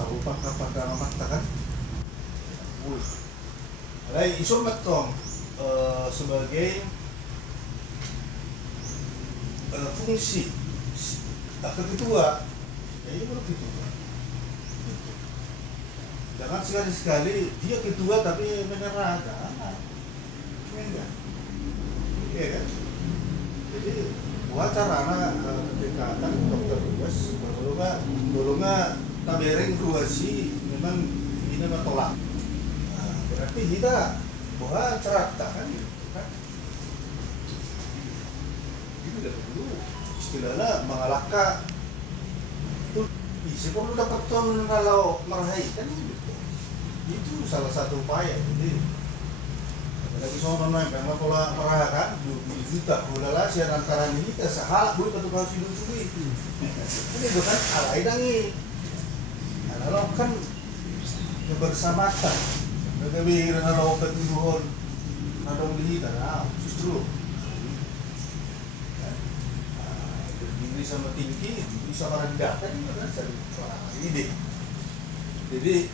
sabu pada mata kan. Wih. Ada isu metong sebagai fungsi ketua. Ya ini baru ketua. Gitu. Jangan sekali-sekali dia ketua tapi menyerah, jangan. Enggak. Iya kan? Jadi wacara kedekatan dokter Luas berulunga tabereng ruasi memang ini matolak. Nah, berarti kita bahwa cerita kan gitu kan. Itu udah dulu istilahnya mengalahkan itu isi perlu dapat ton kalau meraih kan gitu. Itu salah satu upaya. Jadi lagi soal nonton memang pola merah kan 20 juta bola siaran antara ini kita sahalak buat satu kali hidup itu ini bukan alai dangi kalau kan kebersamaan lebih kalau ketuduhan nadong di kita justru berdiri sama tinggi bisa merendah kan itu kan ide jadi